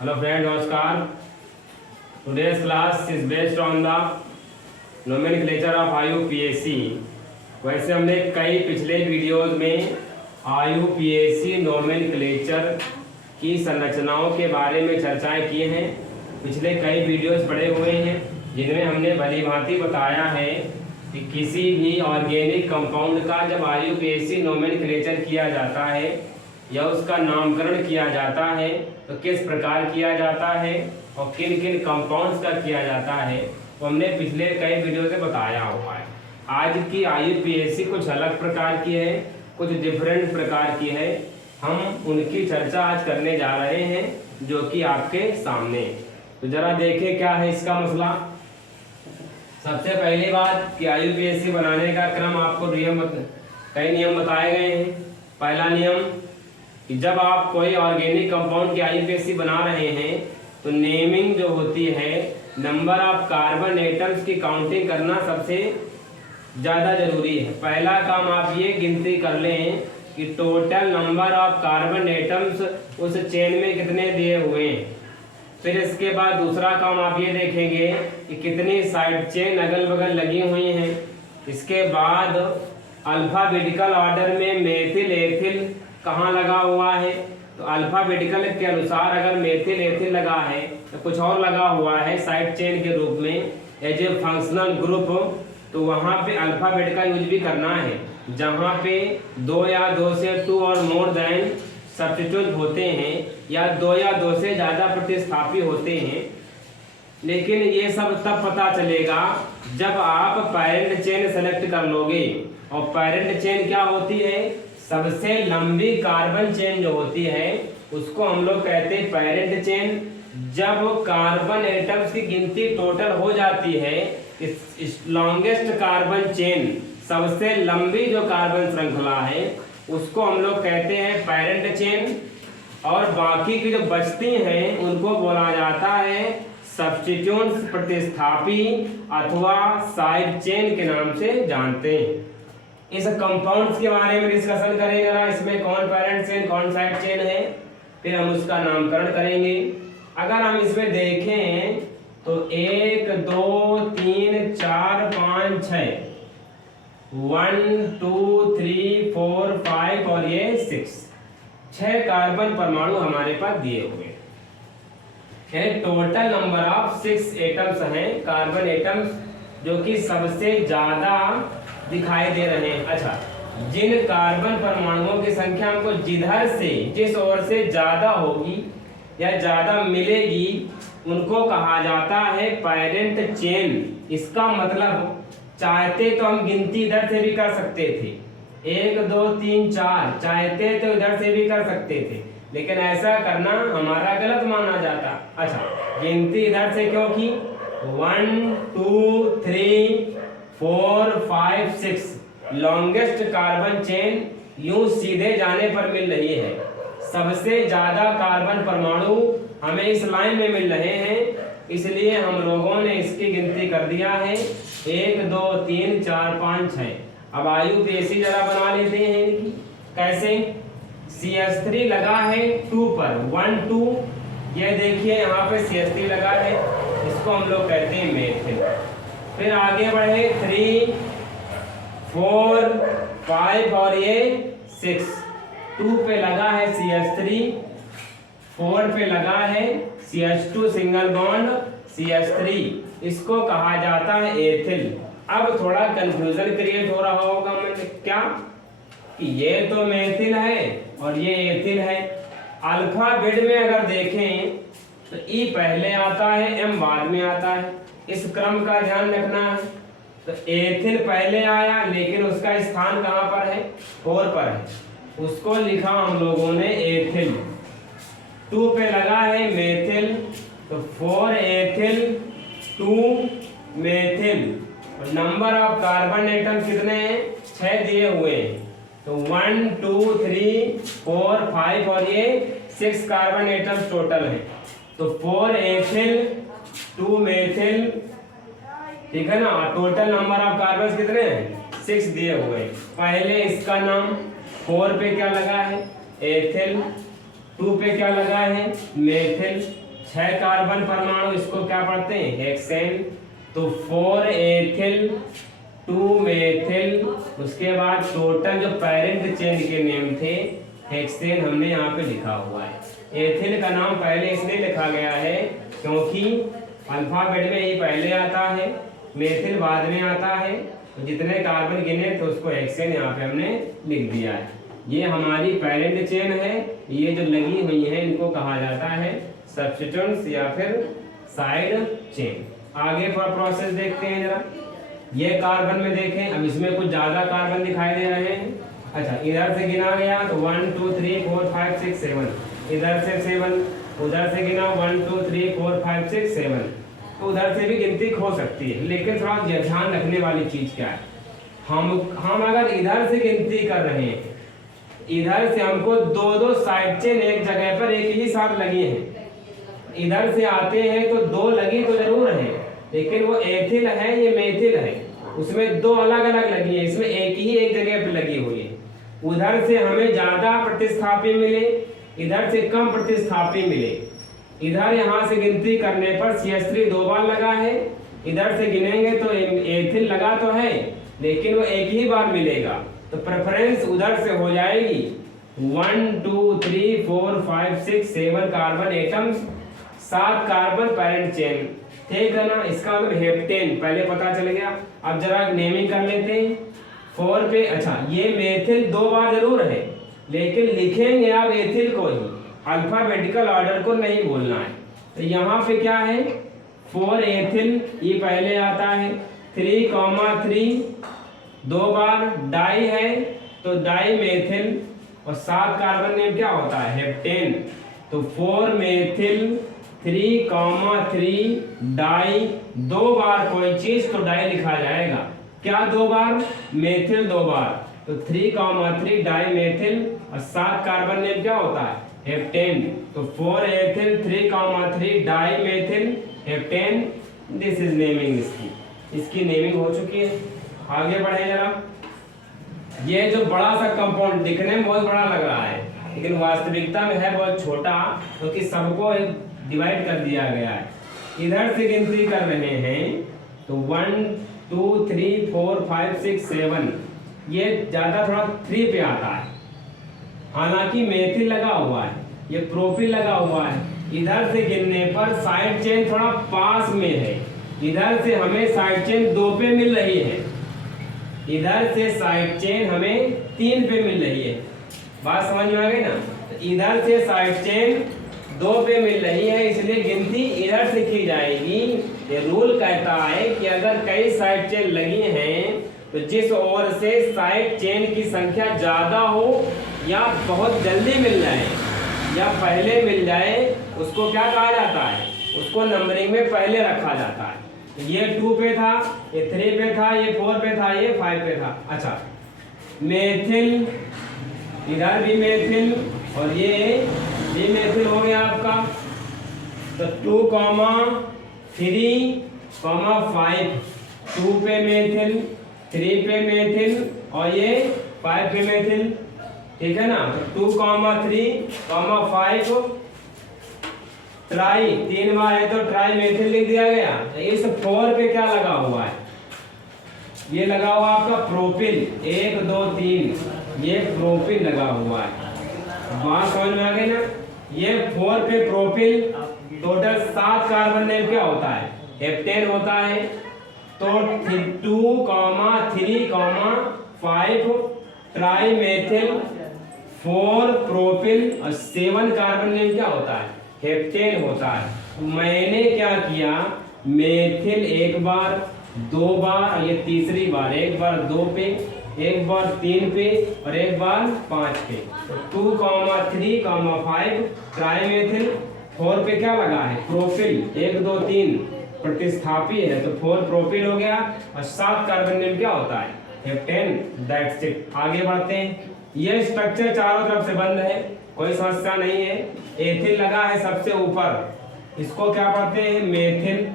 Hello friend, Namaskar. Today's class is based on the nomenclature of IUPAC. वैसे हमने कई पिछले वीडियोज में IUPAC नोमेनक्लेचर की संरचनाओं के बारे में चर्चाएं की हैं। पिछले कई वीडियोज पड़े हुए हैं जिनमें हमने भली भांति बताया है कि किसी भी ऑर्गेनिक कंपाउंड का जब IUPAC नोमेनक्लेचर किया जाता है या उसका नामकरण किया जाता है तो किस प्रकार किया जाता है और किन किन कंपाउंड्स का किया जाता है, तो हमने पिछले कई वीडियो से बताया हुआ है। आज की IUPAC कुछ अलग प्रकार की है, कुछ डिफरेंट प्रकार की है। हम उनकी चर्चा आज करने जा रहे हैं जो कि आपके सामने। तो जरा देखें क्या है इसका मसला। सबसे पहली बात कि IUPAC बनाने का क्रम आपको कई नियम बताए गए हैं। पहला नियम कि जब आप कोई ऑर्गेनिक कंपाउंड की IUPAC बना रहे हैं तो नेमिंग जो होती है, नंबर ऑफ कार्बन एटम्स की काउंटिंग करना सबसे ज़्यादा जरूरी है। पहला काम आप ये गिनती कर लें कि total number of carbon atoms उस चेन में कितने दिए हुए हैं। फिर इसके बाद दूसरा काम आप ये देखेंगे कि कितनी साइड चेन अगल बगल लगी हुई हैं। इसके बाद अल्फाबेटिकल ऑर्डर में मेथिल एथिल कहाँ लगा हुआ है, तो अल्फाबेटिकल के अनुसार अगर मेथिल एथिल लगा है तो कुछ और लगा हुआ है साइड चेन के रूप में एज ए फंक्शनल ग्रुप, तो वहाँ पे अल्फाबेटिकल यूज भी करना है। जहाँ पे 2 या 2 से 2 और मोर देन सब्स्टिट्यूट होते हैं या 2 या 2 से ज़्यादा प्रतिस्थापी होते हैं। लेकिन ये सब तब पता चलेगा जब आप पेरेंट चेन सेलेक्ट कर लोगे। और पेरेंट चेन क्या होती है, सबसे लंबी कार्बन चेन जो होती है उसको हम लोग कहते हैं पेरेंट चेन। जब कार्बन एटम्स की गिनती टोटल हो जाती है, इस लॉन्गेस्ट कार्बन चेन, सबसे लंबी जो कार्बन श्रृंखला है उसको हम लोग कहते हैं पेरेंट चेन। और बाकी की जो बचती हैं उनको बोला जाता है सब्स्टिट्यूएंट्स, प्रतिस्थापी अथवा साइड चेन के नाम से जानते हैं। इस कंपाउंड्स के बारे में डिस्कशन करेंगे ना, इसमें कौन पेरेंट चेन कौन साइड चेन है, फिर हम उसका नामकरण करेंगे। अगर हम इसमें देखें तो 1 2 3 4 5 6 1 2 3 4 5 और ये 6 कार्बन परमाणु हमारे पास दिए हुए हैं। टोटल नंबर ऑफ 6 एटम्स हैं, कार्बन एटम्स, जो कि सबसे ज्यादा दिखाई दे रहे हैं। अच्छा, जिन कार्बन परमाणुओं की संख्या हमको जिस ओर से ज्यादा होगी या ज्यादा मिलेगी उनको कहा जाता है पेरेंट चेन। इसका मतलब चाहते तो हम गिनती इधर से भी कर सकते थे, 1 2 3 4, चाहते तो इधर से भी कर सकते थे, लेकिन ऐसा करना हमारा गलत माना जाता। अच्छा, गिनती इधर से क्योंकि 1 2 3 4 5 6 लॉन्गेस्ट कार्बन चेन यूं सीधे जाने पर मिल रही है। सबसे ज्यादा कार्बन परमाणु हमें इस लाइन में मिल रहे हैं, इसलिए हम लोगों ने इसकी गिनती कर दिया है 1 2 3 4 5 6। अब IUPAC जरा बना लेते हैं इनकी। कैसे, CH3 लगा है 2 पर, 1 2, ये देखिए यहाँ पे CH3 लगा है, इसको हम लोग कहते हैं मेथिल। फिर आगे बढ़े 3 4 5 और ये 6, 2 पे लगा है CH3, 4 पे लगा है CH2 सिंगल बॉन्ड CH3, इसको कहा जाता है एथिल। अब थोड़ा कंफ्यूजन क्रिएट हो रहा होगा क्या कि ये तो मेथिल है और ये एथिल है। अल्फाबेट में अगर देखें तो E पहले आता है, M बाद में आता है, इस क्रम का ध्यान रखना है। तो एथिल पहले आया लेकिन उसका स्थान कहाँ पर है, 4 पर है, उसको लिखा हम लोगों ने एथिल। 2 पे लगा है मेथिल, तो 4 एथिल 2 मेथिल। और नंबर ऑफ कार्बन एटम कितने हैं, 6 दिए हुए हैं, तो 1 2 3 4 5 और ये 6 कार्बन एटम्स टोटल है। तो 4 एथिल 2 मेथिल, ठीक है ना। टोटल नंबर ऑफ कार्बन कितने हैं, 6 दिए हुए। पहले इसका नाम 4 पे क्या लगा है, एथिल, 2 पे क्या लगा है, मेथिल, 6 कार्बन परमाणु, इसको क्या पढ़ते हैं, हेक्सेन। तो 4 एथिल 2 मेथिल, उसके बाद टोटल जो पेरेंट चेन के नेम थे हेक्सेन हमने यहाँ पे लिखा हुआ है। एथिल का नाम पहले इसलिए लिखा गया है क्योंकि अल्फाबेट में ये पहले आता है, मेथिल बाद में आता है, तो जितने कार्बन गिने तो उसको हेक्सेन यहाँ पे हमने लिख दिया है। ये हमारी पेरेंट चेन है, ये जो लगी हुई है इनको कहा जाता है सब्स्टिट्यूएंट्स या फिर साइड चेन। आगे पर प्रोसेस देखते हैं जरा। ये कार्बन में देखें, अब इसमें कुछ ज्यादा कार्बन दिखाई दे रहे हैं। अच्छा, इधर से गिना गया तो 1 2 3 4 5 6 7, इधर से 7, उधर से गिना 1 2 3 4 5 6 7, तो उधर से भी गिनती हो सकती है। लेकिन थोड़ा ध्यान रखने वाली चीज क्या है, हम अगर इधर से गिनती कर रहे हैं, इधर से हमको दो साइड चेन एक जगह पर एक ही साथ लगी हैं, इधर से आते हैं तो 2 लगी तो जरूर है, लेकिन वो एथिल है ये मेथिल है, उसमें 2 अलग अलग लगी है, इसमें एक ही एक जगह पे लगी हुई है। उधर से हमें ज्यादा प्रतिस्थापी मिले, इधर से कम प्रतिस्थापी मिले। इधर यहाँ से गिनती करने पर CH3 2 बार लगा है, इधर से गिनेंगे तो एथिल लगा तो है लेकिन वो एक ही बार मिलेगा, तो प्रेफरेंस उधर से हो जाएगी 1 2 3 4 5 6 7 carbon atoms, 7 carbon parent chain, ठीक है ना। इसका मतलब हेप्टेन पहले पता चल गया। अब जरा नेमिंग कर लेते हैं 4 पे। अच्छा, ये मेथिल 2 बार जरूर है लेकिन लिखेंगे आप एथिल को ही, अल्फाबेटिकल ऑर्डर को नहीं बोलना है। तो यहाँ पे क्या है 4 एथिल, ये पहले आता है, 3,3 2 बार डाई है तो डाई मेथिल, और 7 कार्बन में क्या होता है हेप्टेन, तो 4 मेथिल 3,3 डाई, 2 बार कोई चीज तो डाई लिखा जाएगा, क्या 2 बार, मेथिल 2 बार, तो 3,3 डाई मेथिल, और 7 कार्बन में क्या होता है हेप्टेन, तो 4 ethyl 3,3 di methyl heptane. This is naming, इसकी नेमिंग हो चुकी है। आगे बढ़े जरा। ये जो बड़ा सा कंपाउंड दिखने में बहुत बड़ा लग रहा है लेकिन वास्तविकता में है बहुत छोटा, क्योंकि सबको डिवाइड कर दिया गया है। इधर से गिनती कर रहे हैं तो 1 2 3 4 5 6 7, ये ज्यादा थोड़ा 3 पे आता है, हालांकि मेथिल लगा हुआ है, ये प्रोपिल लगा हुआ है। इधर से गिनने पर साइड चेन थोड़ा पास में है, इधर से हमें साइड चेन 2 पे मिल रही है, इधर से साइड चेन हमें 3 पे मिल रही है। बात समझ में आ गई ना। इधर से साइड चेन 2 पे मिल रही है, इसलिए गिनती इधर से की जाएगी। ये रूल कहता है कि अगर कई साइड चेन लगी हैं तो जिस ओर से साइड चेन की संख्या ज्यादा हो या बहुत जल्दी मिल जाए या पहले मिल जाए, उसको क्या कहा जाता है, उसको नंबरिंग में पहले रखा जाता है। ये 2 पे था, ये 3 पे था, ये 4 पे था, ये 5 पे था। अच्छा, मेथिल, इधर भी मेथिल और ये भी मेथिल हो गया आपका, तो 2,3,5, 2 पे मेथिल, 3 पे मेथिल और ये 5 पे मेथिल, ठीक है ना। तो 2,3,5 ट्राई, 3 बार है तो ट्राई मेथिल लिख दिया गया। इस 4 पे क्या लगा हुआ है, ये लगा हुआ आपका प्रोपिल, 1 2 3, ये प्रोपिल लगा हुआ है। बात समझ में आ गई ना। ये 4 पे प्रोपिल, टोटल 7 कार्बन नेम क्या होता है हेप्टेन होता है। तो 2,3,5 ट्राई मेथिल, 4 प्रोपिल और 7 कार्बन नेम क्या होता है हेप्टेन होता है। मैंने क्या किया, मेथिल 1 बार 2 बार, ये तीसरी बार 1 बार 2 पे, 1 बार 3 पे और 1 बार 5 पे। तो 2,3,5 ट्राई मेथिल, 4 पे क्या लगा है प्रोपिल, 1 2 3 प्रतिस्थापी है तो 4 प्रोपिल हो गया और 7 कार्बन नेम क्या होता है हेप्टेन। That's it. आगे बढ़ते हैं। ये स्ट्रक्चर चारों तरफ से बंद है, कोई समस्या नहीं है। एथिल लगा है सबसे ऊपर, इसको क्या पढ़ते हैं मेथिल।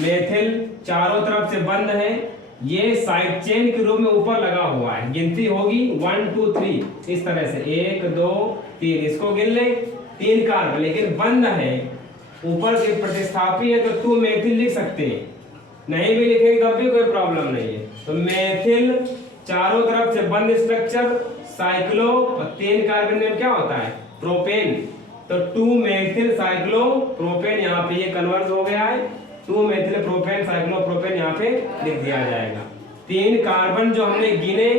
मेथिल चारों तरफ से बंद है, ये साइड चेन के रूप में ऊपर लगा हुआ है। गिनती होगी 1 2 3 इस तरह से 1 2 3, इसको गिन ले 3 कार्बन, लेकिन बंद है ऊपर के प्रतिस्थापी है तो 2 मेथिल लिख सकते हैं, नहीं भी लिखेंगे तब भी कोई प्रॉब्लम नहीं है। तो मेथिल चारों तरफ से बंद स्ट्रक्चर, साइक्लो और 3 कार्बन में क्या होता है प्रोपेन, तो 2 मेथिल साइक्लो प्रोपेन यहाँ पे ये कन्वर्ट हो गया है, 2 मेथिल प्रोपेन साइक्लो प्रोपेन यहाँ पे लिख दिया जाएगा। 3 कार्बन जो हमने गिने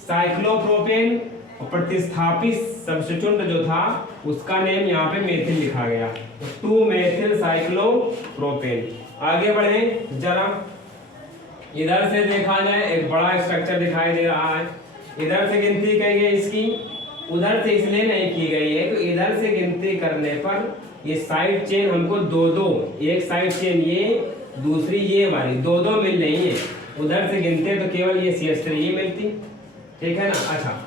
साइक्लो प्रोपेन और प्रतिस्थापित सब्स्टिट्यूट जो था उसका नेम यहाँ पे मेथिल लिखा गया, तो 2 मेथिल साइक्लो प्रोपेन। आगे बढ़े जरा, इधर से देखा जाए एक बड़ा स्ट्रक्चर दिखाई दे रहा है, इधर से गिनती की गई इसकी, उधर से इसलिए नहीं की गई है तो इधर से गिनती करने पर ये साइड चेन हमको दो, एक साइड चेन ये दूसरी ये वाली दो मिल रही है, उधर से गिनते तो केवल ये CH3 ही मिलती, ठीक है ना। अच्छा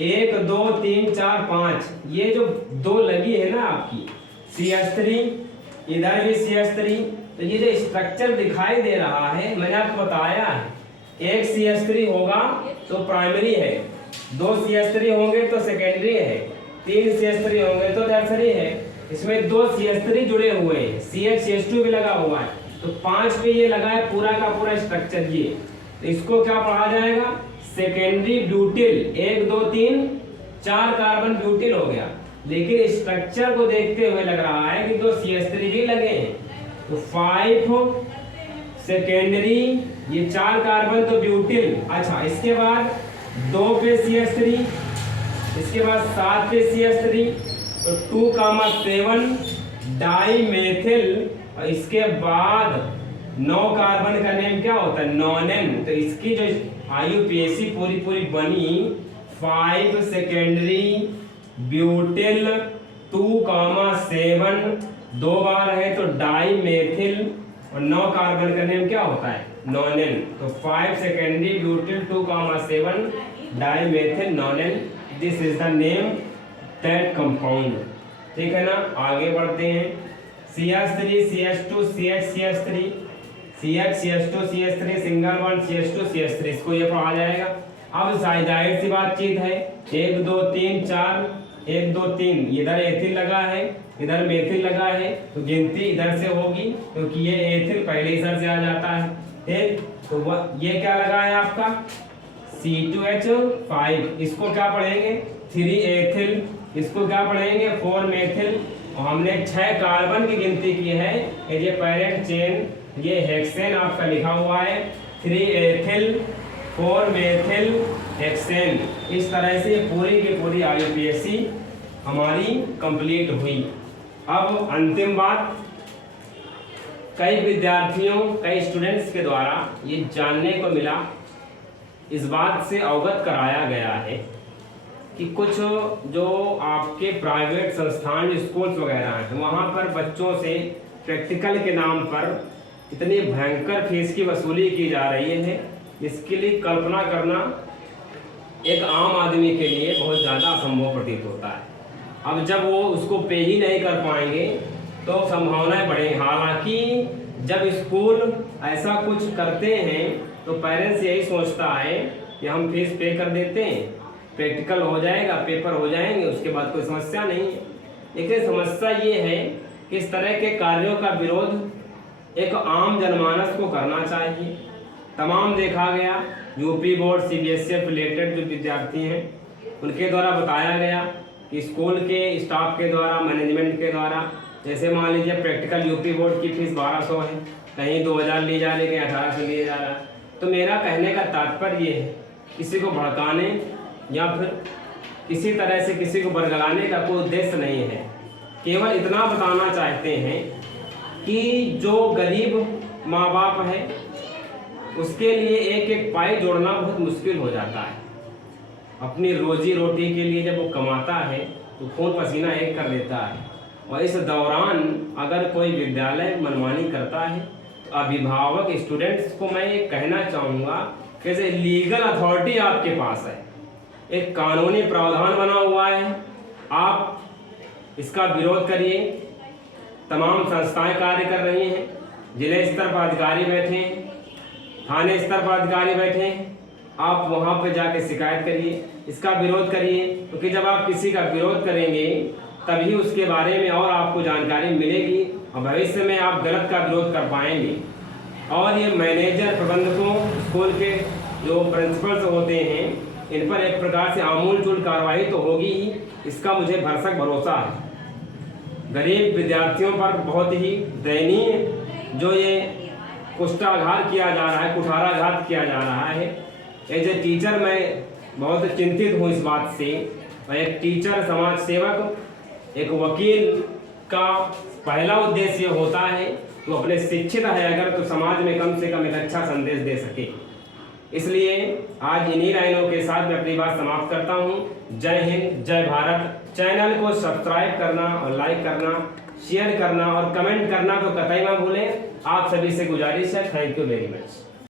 1 2 3 4 5 ये जो 2 लगी है ना आपकी CH3, इधर भी CH3, तो ये जो स्ट्रक्चर दिखाई दे रहा है मैंने आपको बताया है, एक CH3 होगा तो प्राइमरी है, 2 CH3 होंगे तो सेकेंडरी है, 3 CH3 होंगे तो टर्सरी है। इसमें 2 CH3 जुड़े हुए हैं, CH2 भी लगा हुआ है, तो 5 पे ये लगा है पूरा का पूरा स्ट्रक्चर ये, तो इसको क्या पढ़ा जाएगा सेकेंडरी ब्यूटिल। 1 2 3 4 कार्बन ब्यूटिल हो गया, लेकिन स्ट्रक्चर को देखते हुए लग रहा है कि 2 CH3 भी लगे हैं, तो 5 सेकेंडरी, ये 4 कार्बन तो ब्यूटिल। अच्छा इसके बाद 2 पे CH3, इसके बाद 7 पे CH3, तो 2,7 डाई मेथिल, और इसके बाद 9 कार्बन का नेम क्या होता है नॉनेन, तो इसकी जो IUPAC पूरी बनी 5 सेकेंडरी ब्यूटिल 2,7, 2 बार है तो डाई मेथिल, और 9 कार्बन का नेम क्या होता है नॉनेन, तो 5 secondary butyl 2,7 di methyl nonane, this is the name that compound, ठीक है ना। आगे बढ़ते हैं CH3 CH2 CH3 CH2 CH3 single bond CH2 CH3, इसको ये पढ़ा जाएगा। अब जाहिर सी बातचीत है 1 2 3 4 1 2 3 इधर एथिल लगा है, इधर मेथिल लगा है, तो गिनती इधर से होगी क्योंकि ये एथिल पहले इधर से आ जाता है, ठीक। तो ये क्या लगा है आपका C2H5, इसको क्या पढ़ेंगे 3 एथिल, इसको क्या पढ़ेंगे 4 मेथिल, और हमने 6 कार्बन की गिनती की है, ये पेरेंट चेन, ये हेक्सेन आपका लिखा हुआ है 3 एथिल 4 मेथिल हेक्सेन। इस तरह से पूरी की पूरी IUPAC हमारी कंप्लीट हुई। अब अंतिम बात, कई विद्यार्थियों कई स्टूडेंट्स के द्वारा ये जानने को मिला, इस बात से अवगत कराया गया है कि कुछ जो आपके प्राइवेट संस्थान स्कूल्स वगैरह हैं वहाँ पर बच्चों से प्रैक्टिकल के नाम पर इतनी भयंकर फीस की वसूली की जा रही है, इसके लिए कल्पना करना एक आम आदमी के लिए बहुत ज़्यादा असंभव प्रतीत होता है। अब जब वो उसको पे ही नहीं कर पाएंगे तो संभावनाएं बढ़ेंगी। हालांकि जब स्कूल ऐसा कुछ करते हैं तो पेरेंट्स यही सोचता है कि हम फीस पे कर देते हैं, प्रैक्टिकल हो जाएगा, पेपर हो जाएंगे, उसके बाद कोई समस्या नहीं है। लेकिन समस्या ये है कि इस तरह के कार्यों का विरोध एक आम जनमानस को करना चाहिए। तमाम देखा गया यूपी बोर्ड CBSE रिलेटेड जो विद्यार्थी हैं उनके द्वारा बताया गया कि स्कूल के स्टाफ के द्वारा, मैनेजमेंट के द्वारा, जैसे मान लीजिए प्रैक्टिकल यूपी बोर्ड की फीस 1200 है, कहीं 2000 ली जा रही, कहीं 1800 लिए जा रहा है। तो मेरा कहने का तात्पर्य ये है, किसी को भड़काने या फिर किसी तरह से किसी को बरगलाने का कोई उद्देश्य नहीं है, केवल इतना बताना चाहते हैं कि जो गरीब माँ बाप है उसके लिए एक एक पाई जोड़ना बहुत मुश्किल हो जाता है। अपनी रोजी रोटी के लिए जब वो कमाता है तो खून पसीना एक कर देता है, और इस दौरान अगर कोई विद्यालय मनमानी करता है तो अभिभावक स्टूडेंट्स को मैं ये कहना चाहूँगा कि जैसे लीगल अथॉरिटी आपके पास है, एक कानूनी प्रावधान बना हुआ है, आप इसका विरोध करिए। तमाम संस्थाएं कार्य कर रही हैं, जिले स्तर पर अधिकारी बैठे हैं, थाने स्तर पर अधिकारी बैठे हैं, आप वहां पर जाके शिकायत करिए, इसका विरोध करिए, क्योंकि जब आप किसी का विरोध करेंगे तभी उसके बारे में और आपको जानकारी मिलेगी और भविष्य में आप गलत का विरोध कर पाएंगे। और ये मैनेजर, प्रबंधकों, स्कूल के जो प्रिंसिपल्स होते हैं, इन पर एक प्रकार से आमूल-चूल कार्रवाई तो होगी ही, इसका मुझे भरोसा है। गरीब विद्यार्थियों पर बहुत ही दयनीय जो ये कुष्ठाघात किया जा रहा है, कुठाराघात किया जा रहा है। एज ए टीचर मैं बहुत चिंतित हूँ इस बात से। और एक टीचर, समाज सेवक, एक वकील का पहला उद्देश्य होता है तो अपने शिक्षित है अगर तो समाज में कम से कम एक अच्छा संदेश दे सके। इसलिए आज इन्हीं लाइनों के साथ मैं अपनी बात समाप्त करता हूँ। जय हिंद, जय भारत। चैनल को सब्सक्राइब करना और लाइक करना, शेयर करना और कमेंट करना तो कतई ना भूलें। आप सभी से गुजारिश है। Thank you very much.